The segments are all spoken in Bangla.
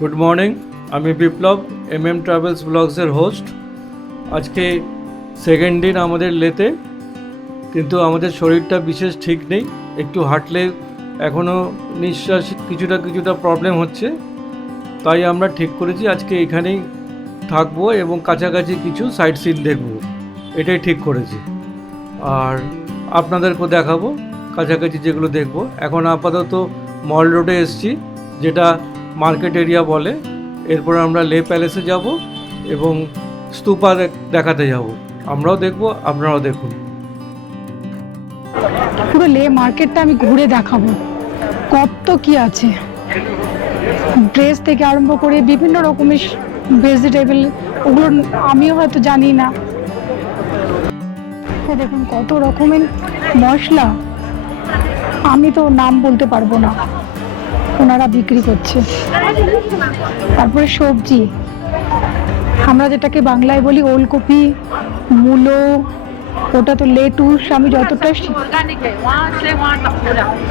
গুড মর্নিং আমি বিপ্লব এম এম ট্রাভেলস ব্লগসের হোস্ট আজকে সেকেন্ড দিন আমাদের লেতে কিন্তু আমাদের শরীরটা বিশেষ ঠিক নেই। একটু হাঁটলে এখনও নিঃশ্বাস কিছুটা কিছুটা প্রবলেম হচ্ছে। তাই আমরা ঠিক করেছি আজকে এখানেই থাকব এবং কাছাকাছি কিছু সাইট সিন দেখব। এটাই ঠিক করেছি। আর আপনাদেরকেও দেখাবো, কাছাকাছি যেগুলো দেখব। এখন আপাতত মল রোডে এসছি, যেটা মার্কেট এরিয়া বলে। এরপর আমরা লে প্যালেসে যাব এবং স্তূপা দেখাতে যাব। আমরাও দেখব, আপনারাও দেখুন। পুরো লে মার্কেটটা আমি ঘুরে দেখাবো। কত কি আছে। ড্রেস থেকে আরম্ভ করে বিভিন্ন রকমের ভেজিটেবল, ওগুলো আমিও হয়তো জানি না। দেখুন কত রকমের মশলা। আমি তো নাম বলতে পারব না। ওনারা বিক্রি করছে। তারপরে সবজি। আমরা যেটাকে বাংলায় বলি ওলকপি, মূলো, ওটা তো লেটুস, আমি যতটা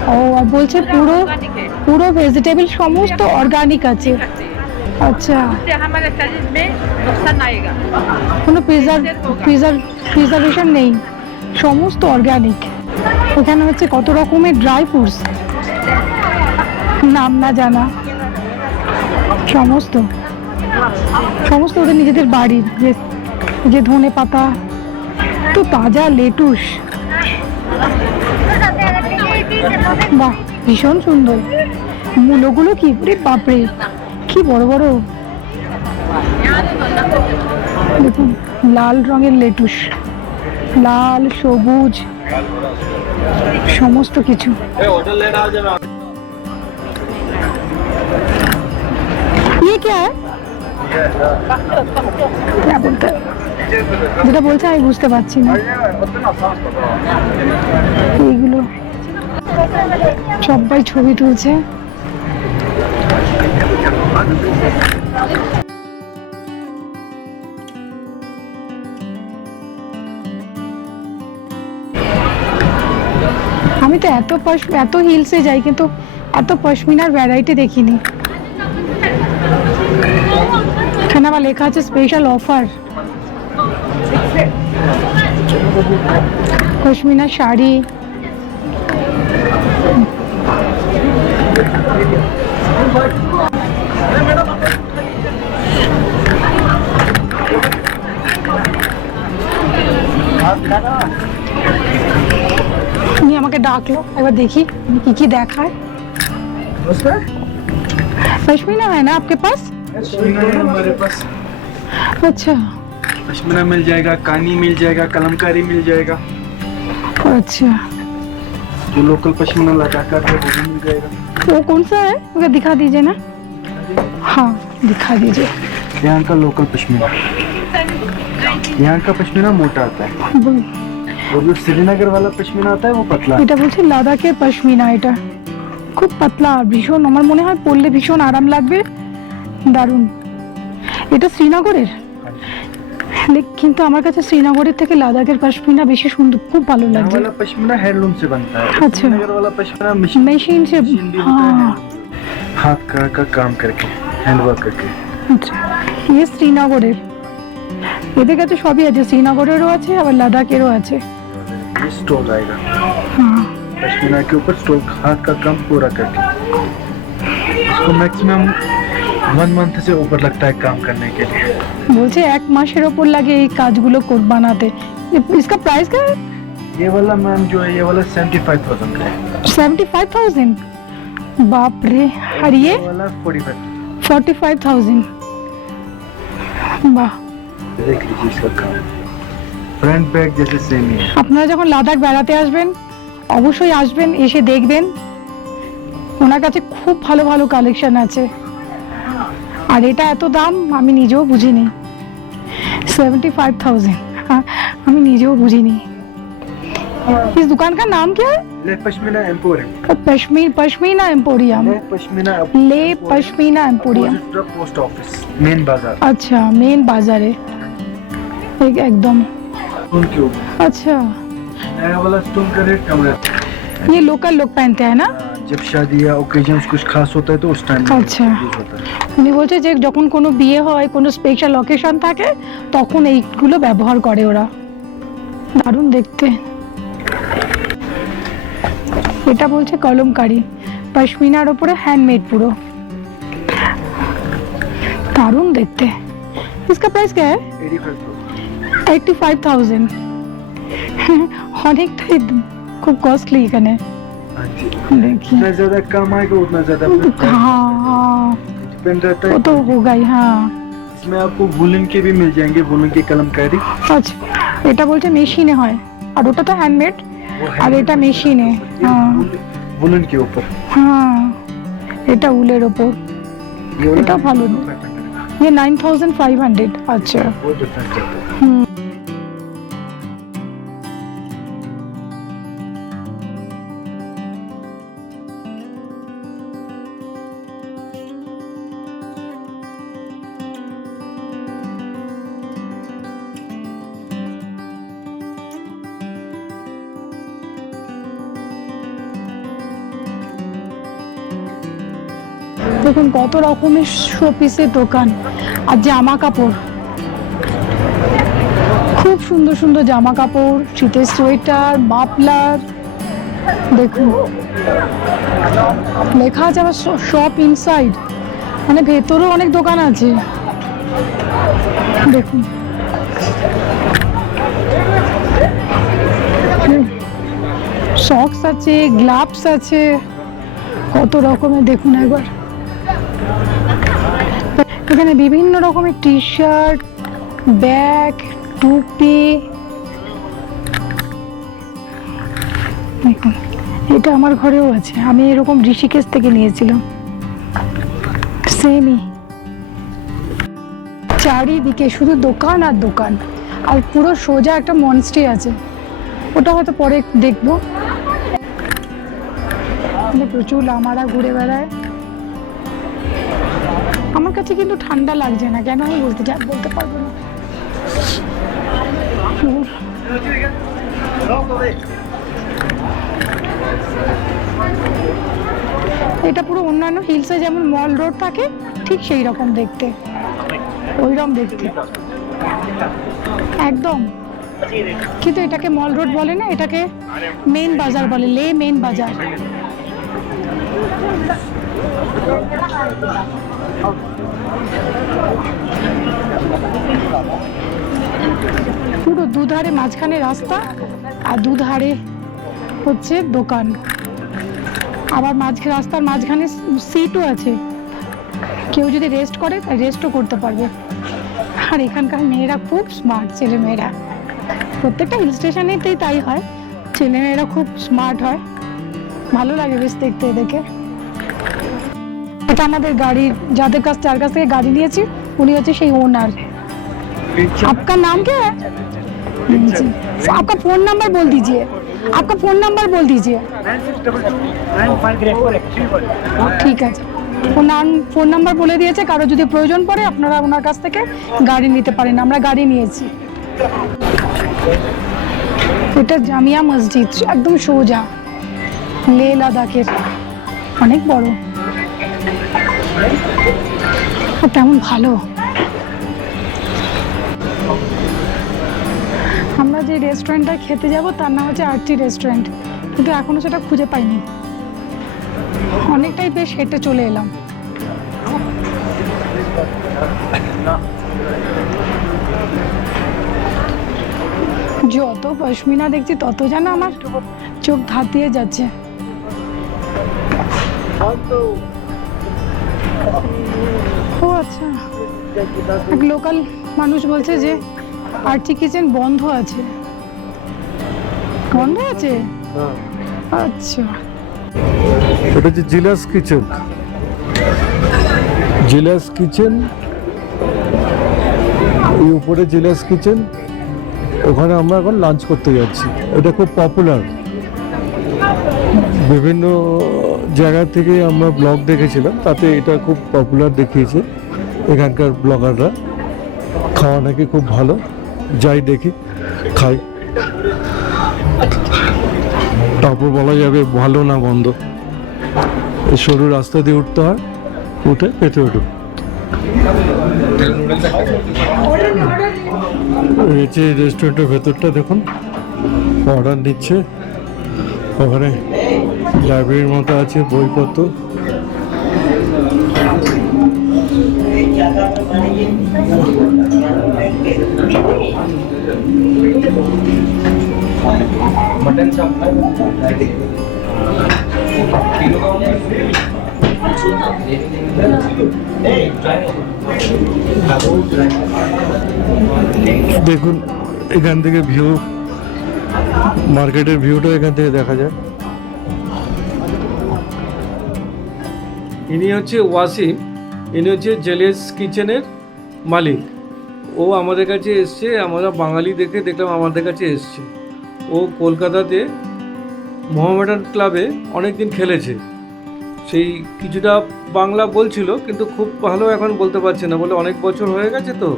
ও, আর বলছে পুরো পুরো ভেজিটেবল সমস্ত অর্গানিক আছে। আচ্ছা। কোনো নেই। সমস্ত অর্গানিক এখানে হচ্ছে কত রকমের ড্রাই ফ্রুটস নাম না জানা। সমস্ত। সমস্ত ওদের নিজেদের বাড়ির যে যে ধনে পাতা, তো তাজা লেটুস। বাহ, ভীষণ সুন্দর। মূলগুলো কি? রে বাপরে, কি বড় বড়। দেখুন, লাল রঙের লেটুস, লাল, সবুজ, সমস্ত কিছু। क्या है क्या बोलते हैं? যেটা বলছে আমি বুঝতে পারছি না এইগুলো সবাই ছবি তুলছে আমি তো এত পশ- এত হিলসে যাই কিন্তু এত পশমিনার ভ্যারাইটি দেখিনি এখানে আবার লেখা আছে স্পেশাল অফার পশমিনা শাড়ি উনি আমাকে ডাকলো একবার দেখি উনি কি কি দেখায় पश्मीना है ना आपके पास पश्मीना है हमारे पास अच्छा पश्मीना मिल जाएगा कानी मिल जाएगा कलमकारी मिल जाएगा अच्छा जो लोकल पश्मीना लगा कर है वो भी मिल जाएगा वो कौन सा है मुझे दिखा दीजिए ना हाँ दिखा दीजिए यहाँ का लोकल पश्मीना यहाँ का पश्मीना मोटा आता है बोल- और जो श्रीनगर वाला पश्मीना आता है वो पतला है এটা বলছি লাদাখের পশমিনা এটা খুব পাতলা আর ভীষণ আমার মনে হয় পরলে ভীষণ আরাম লাগবে দারুণ এটা শ্রীনগরের লে- কিন্তু আমার কাছে শ্রীনগরের থেকে লাদাখের পশমিনা বেশি সুন্দর খুব ভালো यहाँ লাগছে वाला पश्मीना हैंडलूम से बनता है अच्छा। श्रीनगर वाला पश्मीना मशीन মেশিন সে मशीन भी होता है हाँ हाथ का, का काम करके हैंड वर्क करके আচ্ছা ইয়ে শ্রীনগরের এদের কাছে সবই আছে শ্রীনগরেরও আছে আবার লাদাখেরও আছে ये स्टोल आएगा হ্যাঁ पश्मीना के ऊपर स्टोल हाथ का काम पूरा करके इसको मैक्सिमम वन मंथ से ऊपर लगता है काम करने के लिए বলছে এক মাসের ওপর লাগে এই কাজগুলো কর- বানাতে इसका प्राइस क्या है ये वाला मैम जो है ये वाला सेवेंटी फाइव थाउजेंड का है सेवेंटी फाइव थाउजेंड बाप रे और ये ये वाला forty five forty five thousand বাহ देख लीजिए इसका काम फ्रंट बैक जैसे सेम ही है আপনারা যখন লাদাখ বেড়াতে আসবেন অবশ্যই আসবেন এসে দেখবেন ওনার কাছে খুব ভালো ভালো কালেকশন আছে আর এটা এত দাম আমি নিজেও বুঝিনি सेवेंटी फाइव थाउजेंड আমি নিজেও বুঝিনি इस दुकान का नाम क्या है Leh Pashmina emporium पश्मीन Pashmina emporium le Pashmina le Pashmina emporium post office main बाजार अच्छा मेन बाजार है एक एकदम उनके ऊपर अच्छा नया वाला स्टोन का रेट कम रहता है ये लोकल लोग पहनते हैं ना हाँ, जब शादी या ओकेजन कुछ खास होता है तो उस टाइम अच्छा। यूज होता है উনি বলছে যে যখন কোনো বিয়ে হয় কোনো স্পেশাল অকেশন থাকে তখন এইগুলো ব্যবহার করে ওরা দারুণ দেখতে এটা বলছে কলমকারি পশমিনার ওপরে হ্যান্ডমেড পুরো দারুণ দেখতে इसका प्राइस क्या है 85,000 এইটটি ফাইভ থাউজেন্ড অনেকটাই খুব কস্টলি এখানে हाँ जी দেখি जितना ज्यादा कम आएगा उतना ज्यादा हाँ हाँ डिपेंड रहता वो है तो होगा ही हाँ इसमें आपको वुलन के भी मिल जाएंगे वुलन की कलमकारी আচ্ছা এটা বলছে মেশিনে হয় আর ওটা তো হ্যান্ডমেড আর এটা মেশিনে হ্যাঁ वुलन के ऊपर হ্যাঁ এটা উলের ওপর ये वाला এটা ভালো ये नाइन थाउजेंड फाइव हंड्रेड अच्छा वो डिफरेंट रहता है হুম দেখুন কত রকমের শোপিসের দোকান আর জামা কাপড়। খুব সুন্দর সুন্দর জামা কাপড়, শীতের সোয়েটার, মাফলার, দেখুন। লেখা আছে আবার শপ ইনসাইড মানে ভেতরেও অনেক দোকান আছে। দেখুন। সক্স আছে গ্লাভস আছে। কত রকমের, দেখুন একবার। এখানে বিভিন্ন রকমের টি শার্ট ব্যাগ টুপি। দেখুন, এটা আমার ঘরেও আছে। আমি এরকম ঋষিকেশ থেকে নিয়েছিলাম। সেমই চারিদিকে শুধু দোকান আর দোকান। আর পুরো সোজা একটা মনস্ট্রি আছে। ওটা হয়তো পরে দেখব। প্রচুর লামারা ঘুরে বেড়ায়। কাছে কিন্তু ঠান্ডা লাগছে না। কেন আমি বলতে চাই বলতে পারব না। এটা পুরো অন্যান্য হিলসে যেমন মল রোড থাকে, ঠিক সেই রকম দেখতে। ওই রকম দেখতে। একদম। কিন্তু এটাকে মল রোড বলে না, এটাকে মেন বাজার বলে, লে মেন বাজার। পুরো দুধারে মাঝখানে রাস্তা আর দুধারে হচ্ছে দোকান। আবার মাঝখানে রাস্তার মাঝখানে সিটও আছে। কেউ যদি রেস্ট করে রেস্টও করতে পারবে। আর এখানকার মেয়েরা খুব স্মার্ট ছেলে মেয়েরা প্রত্যেকটা হিল স্টেশনেতেই তাই হয়। ছেলে মেয়েরা খুব স্মার্ট হয়। ভালো লাগে বেশ দেখতে এদেরকে। এটা আমাদের গাড়ির যাদের কাছ যার কাছ থেকে গাড়ি নিয়েছি উনি হচ্ছে সেই ওনার आपका नाम क्या है जी आपका फोन नंबर बोल दीजिए आपका फोन नंबर बोल दीजिए ঠিক আছে ওনার ফোন নাম্বার বলে দিয়েছে কারো যদি প্রয়োজন পড়ে আপনারা ওনার কাছ থেকে গাড়ি নিতে পারেন আমরা গাড়ি নিয়েছি এটা জামিয়া মসজিদ একদম সোজা লে লাদাখের অনেক বড় আর তেমন ভালো। আমরা যে রেস্টুরেন্টটা খেতে যাব, তার নাম হচ্ছে আরটি রেস্টুরেন্ট কিন্তু এখনও সেটা খুঁজে পাইনি। অনেকটাই বেশ হেঁটে চলে এলাম। যত পশমিনা দেখছি, তত যেন আমার চোখ ধার দিয়ে যাচ্ছে। ও আচ্ছা। এক লোকাল মানুষ বলছে যে আরটি কিচেন বন্ধ আছে। বন্ধ আছে? আচ্ছা। এটা হচ্ছে জিলাস কিচেন। Jealous kitchen. এই উপরে জিলাস কিচেন। ওখানে আমরা এখন লাঞ্চ করতে যাচ্ছি। এটা খুব পপুলার বিভিন্ন জায়গা থেকে আমরা ব্লগ দেখেছিলাম, তাতে এটা খুব পপুলার দেখিয়েছে এখানকার ব্লগাররা। খাওয়া নাকি খুব ভালো, যাই দেখি, খাই। তারপর বলা যাবে ভালো না বন্ধ সরু রাস্তা দিয়ে উঠতে হয়, উঠে পেতে উঠুন। রেস্টুরেন্টের ভেতরটা দেখুন অর্ডার নিচ্ছে, ওখানে লাইব্রেরির মতো আছে বইপত্র। দেখুন এখান থেকে ভিউ মার্কেটের ভিউটা এখান থেকে দেখা যায় ইনি হচ্ছে ওয়াসিম, ইনি হচ্ছে জেলেস কিচেনের মালিক। ও আমাদের কাছে এসছে, আমরা বাঙালি দেখে দেখলাম আমাদের কাছে এসছে। ও কলকাতাতে মোহামেডান ক্লাবে অনেক দিন খেলেছে। সেই কিছুটা বাংলা বলছিল, কিন্তু খুব ভালো এখন বলতে পারছে না, বলে অনেক বছর হয়ে গেছে তো।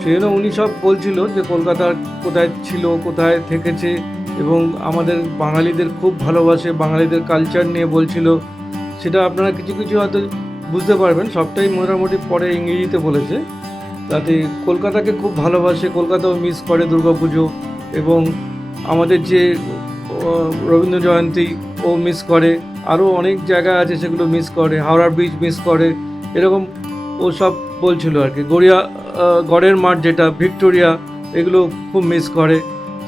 সেই জন্য উনি সব বলছিল যে কলকাতার কোথায় ছিল, কোথায় থেকেছে, এবং আমাদের বাঙালিদের খুব ভালোবাসে, বাঙালিদের কালচার নিয়ে বলছিল। সেটা আপনারা কিছু কিছু হয়তো বুঝতে পারবেন। সবটাই মোটামুটি পরে ইংরেজিতে বলেছে। তাতে কলকাতাকে খুব ভালোবাসে, কলকাতাও মিস করে দুর্গাপুজো এবং আমাদের যে রবীন্দ্র জয়ন্তী ও মিস করে, আরও অনেক জায়গা আছে সেগুলো মিস করে, হাওড়া ব্রিজ মিস করে, এরকম ও সব বলছিল আর কি। গড়িয়া গড়ের মাঠ যেটা, ভিক্টোরিয়া, এগুলো খুব মিস করে।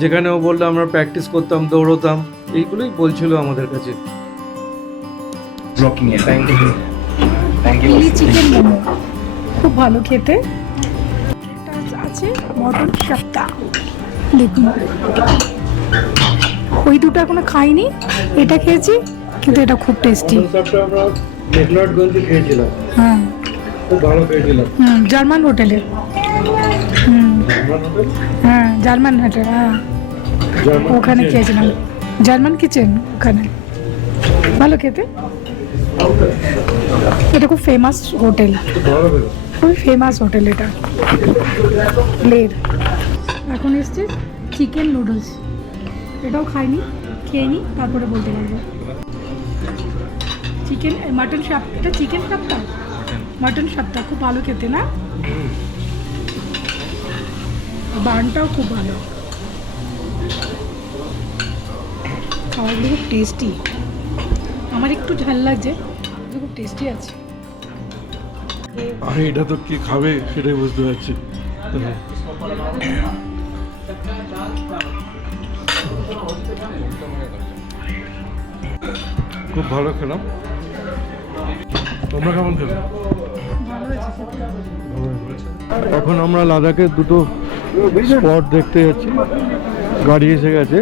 যেখানে ও বলল আমরা প্র্যাকটিস করতাম, দৌড়তাম, এইগুলোই বলছিল আমাদের কাছে। It. Thank you. Thank you. Chilli chicken momo খুব ভালো খেতে। আছে মটন সপ্তা দেখুন। ওই দুটো এখনও খাইনি। এটা খেয়েছি কিন্তু এটা খুব টেস্টি হ্যাঁ। হুম জার্মান হোটেলে হুম। হ্যাঁ জার্মান হোটেল হ্যাঁ। ওখানে খেয়েছিলাম। জার্মান কিচেন ওখানে। ভালো খেতে? এটা খুব ফেমাস হোটেল খুবই ফেমাস হোটেল এটা। লের। এখন এসছে চিকেন নুডলস এটাও খাইনি, খেয়ে নি, তারপরে বলতে পারব। চিকেন মাটন সাপ এটা চিকেন সাপটা মাটন সাপটা খুব ভালো খেতে না? বানটাও খুব ভালো। খাবারগুলো খুব টেস্টি আমার একটু ঝাল লাগছে খুব টেস্টি আছে। আরে, এটা তো কি খাবে সেটাই বুঝতে পারছি। খুব ভালো খেলাম। তোমরা কেমন খেলো? এখন আমরা লাদাখের দুটো স্পট দেখতে যাচ্ছি। গাড়ি এসে গেছে।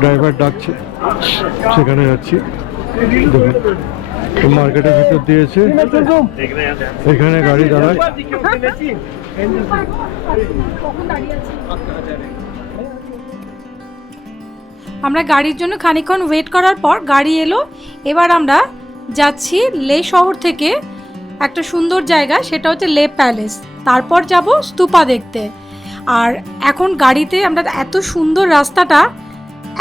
ড্রাইভার ডাকছে। সেখানে যাচ্ছি। দেখুন, মার্কেটের ভিতর দিয়েছে। এখানে গাড়ি দাঁড়ায়। আমরা গাড়ির জন্য খানিকক্ষণ ওয়েট করার পর গাড়ি এলো। এবার আমরা যাচ্ছি লে শহর থেকে একটা সুন্দর জায়গা, সেটা হচ্ছে লে প্যালেস। তারপর যাব স্তূপা দেখতে। আর এখন গাড়িতে আমরা এত সুন্দর রাস্তাটা,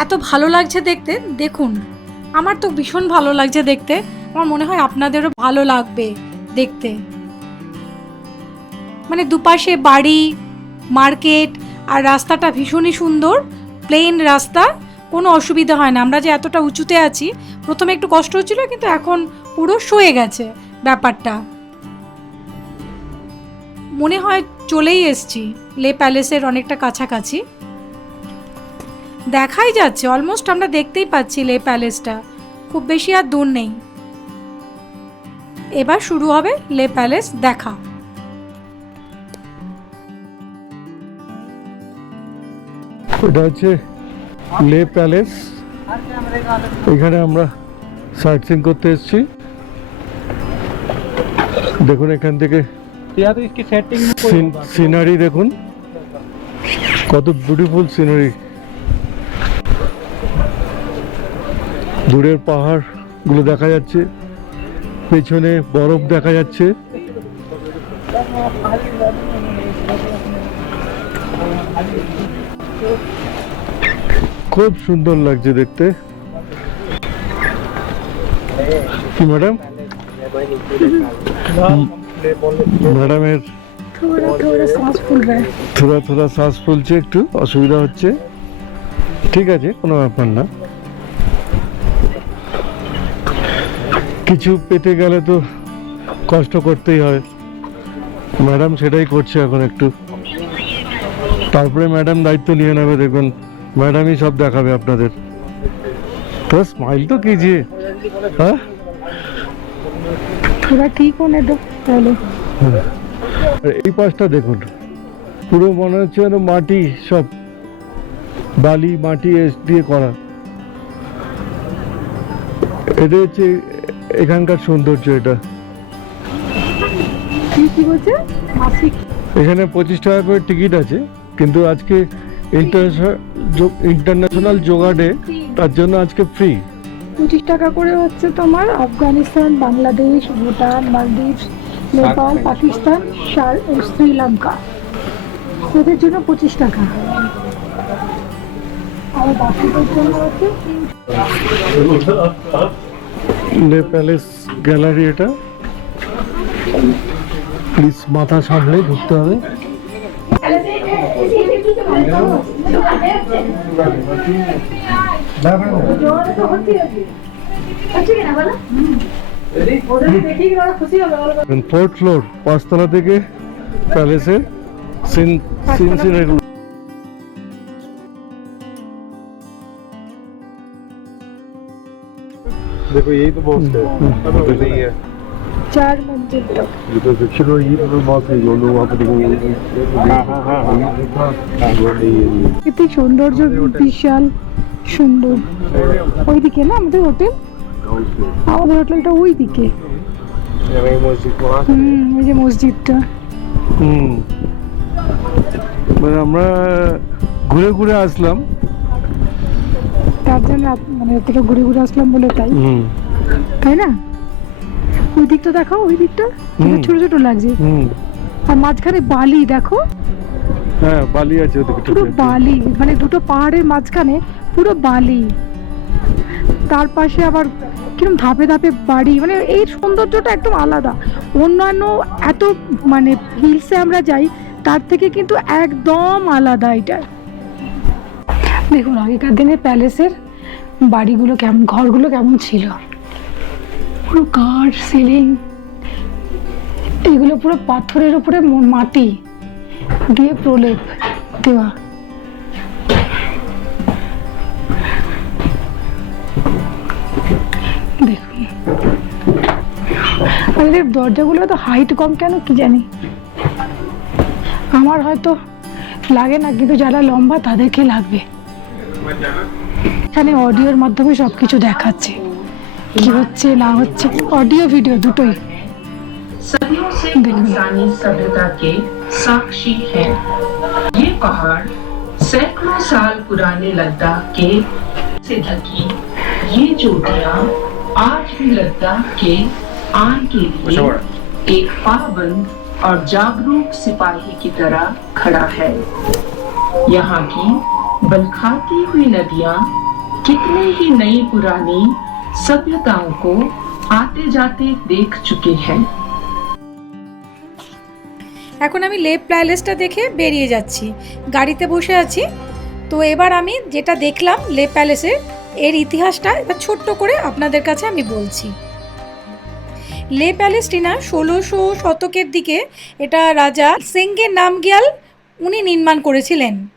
এত ভালো লাগছে দেখতে। দেখুন, আমার তো ভীষণ ভালো লাগছে দেখতে। আমার মনে হয় আপনাদেরও ভালো লাগবে দেখতে। মানে দুপাশে বাড়ি, মার্কেট আর রাস্তাটা ভীষণই সুন্দর, প্লেন রাস্তা, কোনো অসুবিধা হয় না। আমরা যে এতটা উঁচুতে আছি, প্রথমে একটু কষ্ট হচ্ছিল, কিন্তু এখন পুরো সয়ে গেছে ব্যাপারটা। মনে হয় চলেই এসছি। লে প্যালেসের অনেকটা কাছাকাছি। দেখাই যাচ্ছে অলমোস্ট আমরা দেখতেই পাচ্ছি লে প্যালেসটা। খুব বেশি আর দূর নেই। এবার শুরু হবে লে প্যালেস দেখা। এটা হচ্ছে লে প্যালেস। এখানে আমরা সাইট করতে এসেছি। দেখুন এখান থেকে সিনারি দেখুন। কত বিউটিফুল সিনারি দূরের পাহাড়গুলো দেখা যাচ্ছে পেছনে বরফ দেখা যাচ্ছে। খুব সুন্দর লাগছে দেখতে। কি ম্যাডাম ম্যাডামের थोड़ा थोड़ा सांस फूल रहा है থোড়া থোড়া শ্বাস ফুলছে একটু অসুবিধা হচ্ছে ঠিক আছে কোনো ব্যাপার না কিছু পেতে গেলে তো কষ্ট করতেই হয় ম্যাডাম সেটাই করছে এখন একটু তারপরে ম্যাডাম দায়িত্ব নিয়ে নেবে দেখবেন ম্যাডামই সব দেখাবে আপনাদের তো স্মাইল তো কিজিয়ে হ্যাঁ थोड़ा ठीक होने दो पहले আর এই পাশটা দেখুন পুরো মনে হচ্ছে যেন মাটি সব বালি মাটি দিয়ে করা। এটা হচ্ছে এখানকার সৌন্দর্য এটা। এখানে পঁচিশ টাকা করে টিকিট আছে কিন্তু আজকে ইন্টারন্যাশনাল যোগা ডে তার জন্য আজকে ফ্রি। পঁচিশ টাকা করে হচ্ছে তোমার আফগানিস্তান বাংলাদেশ ভুটান মালদ্বীপ নেপাল পাকিস্তান ও শ্রীলঙ্কা। ওদের জন্য পঁচিশ টাকা। আর বাকিদের জন্য হচ্ছে লে প্যালেস গ্যালারি এটা। প্লিজ মাথা সামলে ঢুকতে হবে। ফোর্থ ফ্লোর পাঁচতলা থেকে প্যালেসের সিন সিন সিনারিগুলো देखो यही तो बहुत है तो नहीं है চার মঞ্জিল তক ये तो चलो ये तो बहुत है जो लोग वहाँ पे देखो हाँ हाँ हाँ वो नहीं है প্রাকৃতিক সৌন্দর্য বিশাল সুন্দর ওইদিকে না আমাদের হোটেল আমাদের হোটেলটা ওই দিকে মসজিদটা মানে আমরা ঘুরে ঘুরে আসলাম। তার জন্য মানে এতটা ঘুরে ঘুরে আসলাম বলে তাই। তাই না? ওই দিকটা দেখো ওই দিকটা ছোট ছোট লাগছে। আর মাঝখানে বালি দেখো? হ্যাঁ বালি আছে পুরো বালি মানে দুটো পাহাড়ের মাঝখানে পুরো বালি। তার পাশে আবার কীরকম ধাপে ধাপে বাড়ি মানে এই সৌন্দর্যটা একদম আলাদা। অন্যান্য এত মানে হিলসে আমরা যাই, তার থেকে কিন্তু একদম আলাদা এটা। দেখুন, আগেকার দিনে প্যালেসের বাড়িগুলো কেমন, ঘরগুলো কেমন ছিল। পুরো কাঠ, সিলিং, এগুলো পুরো পাথরের উপরে মাটি দিয়ে প্রলেপ দেওয়া। দেখুন আর এদের দরজাগুলো তো হাইট কম কেন কি জানি আমার হয়তো লাগে না কিন্তু যারা লম্বা তাদেরকে লাগবে এখানে অডিওর মাধ্যমে সবকিছু দেখাচ্ছে কি হচ্ছে না হচ্ছে অডিও ভিডিও দুটোই सदियों से बिल्कुल। इंसानी सभ्यता के साक्षी हैं। ये पहाड़ सैकड़ों साल पुराने लद्दाख के से ढकी ये चोटियां आज भी लद्दाख के आन के लिए एक पाबंद और जागरूक सिपाही की तरह खड़ा है यहाँ की बलखाती हुई नदियां कितने ही नई पुरानी सभ्यताओं को आते जाते देख चुके हैं এখন আমি লেপ প্যালেসটা দেখে বেরিয়ে যাচ্ছি গাড়িতে বসে আছি তো এবার আমি যেটা দেখলাম লেপ প্যালেসের এর ইতিহাসটা এবার ছোট্ট করে আপনাদের কাছে আমি বলছি। লে প্যালেসটি না ষোলোশো শতকের দিকে এটা রাজা সেঙ্গে নামগিয়াল উনি নির্মাণ করেছিলেন।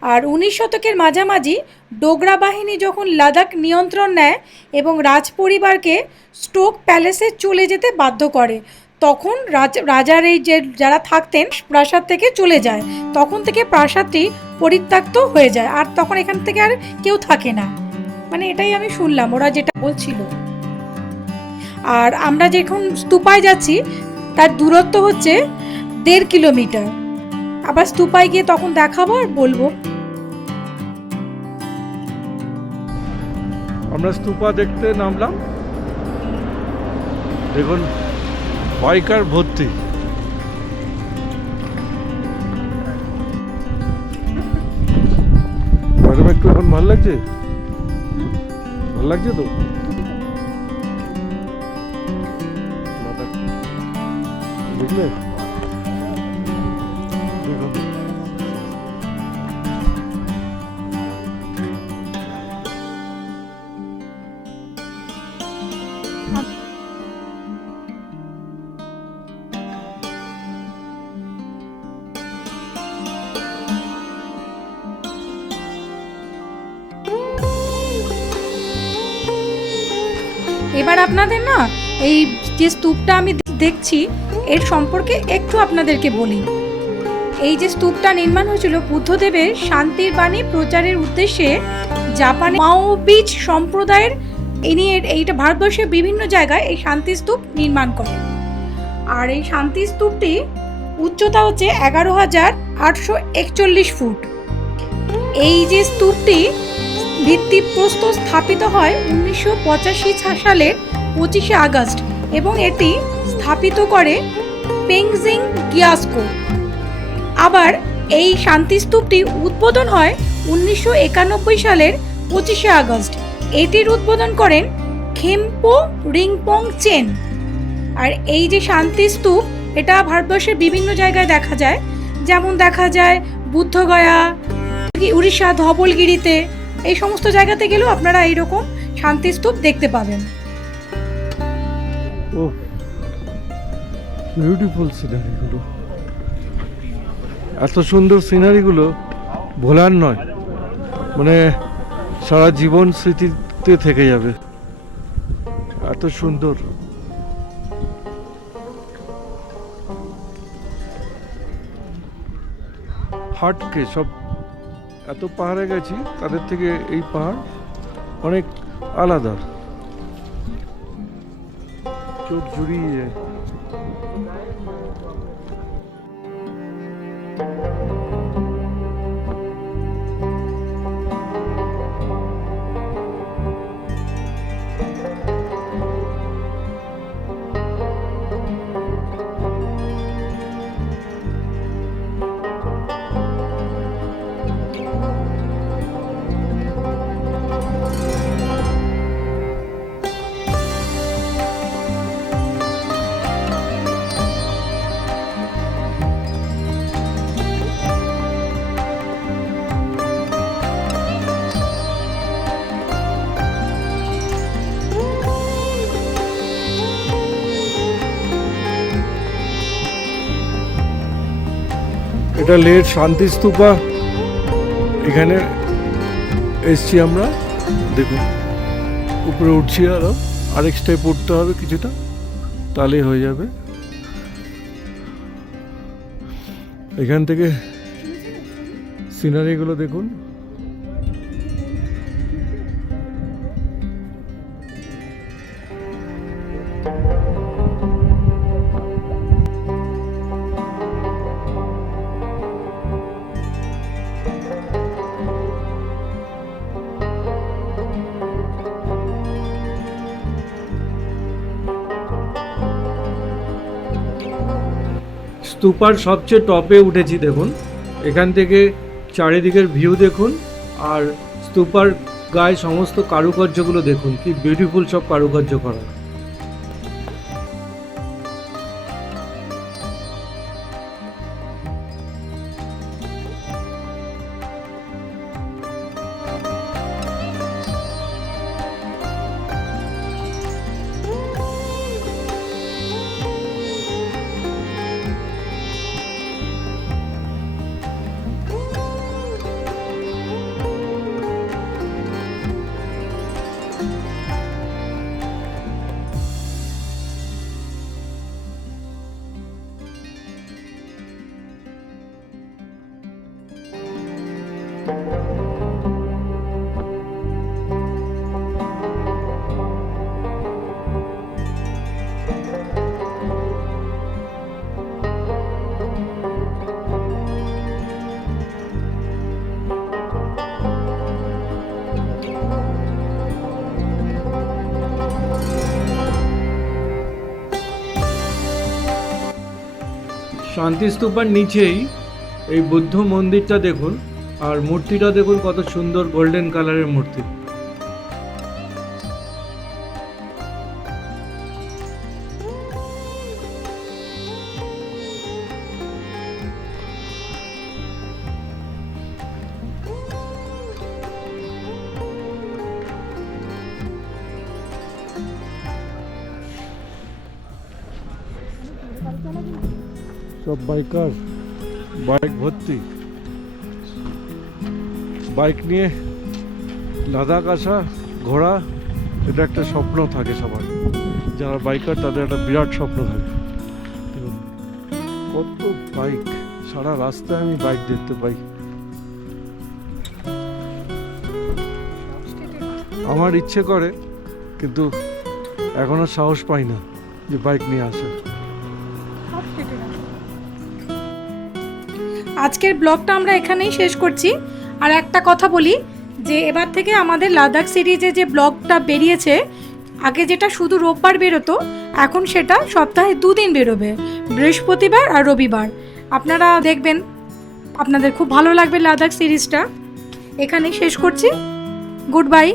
আর উনিশ শতকের মাঝামাঝি ডোগরা বাহিনী যখন লাদাখ নিয়ন্ত্রণ নেয় এবং রাজ পরিবারকে স্টোক প্যালেসে চলে যেতে বাধ্য করে, তখন রাজ- রাজার এই যে যারা থাকতেন প্রাসাদ থেকে চলে যায়। তখন থেকে প্রাসাদটি পরিত্যক্ত হয়ে যায়। আর তখন এখান থেকে আর কেউ থাকে না। মানে এটাই আমি শুনলাম, ওরা যেটা বলছিল। আর আমরা যখন স্তূপায় যাচ্ছি, তার দূরত্ব হচ্ছে দেড় কিলোমিটার। আবার স্তূপায় গিয়ে তখন দেখাবো আর বলব। আমরা স্তূপা দেখতে নামলাম। দেখুন বাইকার ভর্তি। একটু এখন ভালো লাগছে? ভালো লাগছে তো? হ্যাঁ। বুঝলে? আপনাদের না এই যে স্তূপটা আমি দেখছি, এর সম্পর্কে একটু আপনাদেরকে বলি। এই যে স্তূপটা নির্মাণ হয়েছিল বুদ্ধদেবের শান্তির বাণী প্রচারের উদ্দেশ্যে জাপানে মাওবিচ সম্প্রদায়ের ইনি এইটা ভারতবর্ষের বিভিন্ন জায়গায় এই শান্তি স্তূপ নির্মাণ করেন। আর এই শান্তি স্তূপটি উচ্চতা হচ্ছে এগারো হাজার আটশো একচল্লিশ ফুট। এই যে স্তূপটি ভিত্তি ভিত্তিপ্রস্তর স্থাপিত হয় উনিশশো পঁচাশি সালের পঁচিশে আগস্ট এবং এটি স্থাপিত করে পেংজিং গিয়াসকো। আবার এই শান্তিস্তূপটি উদ্বোধন হয় উনিশশো একানব্বই সালের পঁচিশে আগস্ট। এটির উদ্বোধন করেন খেম্পো রিংপং চেন। আর এই যে শান্তিস্তূপ, এটা ভারতবর্ষের বিভিন্ন জায়গায় দেখা যায়। যেমন দেখা যায় বুদ্ধগয়া, উড়িষ্যা ধবলগিরিতে। এই সমস্ত জায়গাতে গেলেও আপনারা এইরকম শান্তিস্তূপ দেখতে পাবেন। ও বিউটিফুল সিনারিগুলো এত সুন্দর সিনারিগুলো ভোলার নয় মানে সারা জীবন স্মৃতিতে থেকে যাবে। এত সুন্দর। হাটকে সব এত পাহাড়ে গেছি, তাদের থেকে এই পাহাড় অনেক আলাদা। চোখ জুড়িয়ে যায় এটা লেট শান্তি স্তূপা এখানে এসছি আমরা। দেখুন, উপরে উঠছি আরও। আরেক স্টেপ উঠতে হবে কিছুটা তাহলে হয়ে যাবে। এখান থেকে সিনারিগুলো দেখুন। স্তূপার সবচেয়ে টপে উঠেছি দেখুন। এখান থেকে চারিদিকের ভিউ দেখুন আর স্তূপার গায়ে সমস্ত কারুকার্যগুলো দেখুন, কি বিউটিফুল সব কারুকার্য করা। শান্তি স্তূপার নিচেই এই বুদ্ধ মন্দিরটা দেখুন, আর মূর্তিটা দেখুন কত সুন্দর গোল্ডেন কালারের মূর্তি। সব বাইক ভর্তি। বাইক নিয়ে লাদাখ আসা, ঘোরা, এটা একটা স্বপ্ন থাকে সবার। যারা বাইকার, তাদের একটা বিরাট স্বপ্ন থাকে। কত বাইক, সারা রাস্তায় আমি বাইক দেখতে পাই। আমার ইচ্ছে করে, কিন্তু এখনও সাহস পাই না যে বাইক নিয়ে আসা আজকের ব্লগটা আমরা এখানেই শেষ করছি। আর একটা কথা বলি, যে এবার থেকে আমাদের লাদাখ সিরিজে যে ব্লগটা বেরিয়েছে, আগে যেটা শুধু রোববার বেরোতো, এখন সেটা সপ্তাহে দুদিন বেরোবে, বৃহস্পতিবার আর রবিবার। আপনারা দেখবেন, আপনাদের খুব ভালো লাগবে লাদাখ সিরিজটা। এখানেই শেষ করছি। Good bye.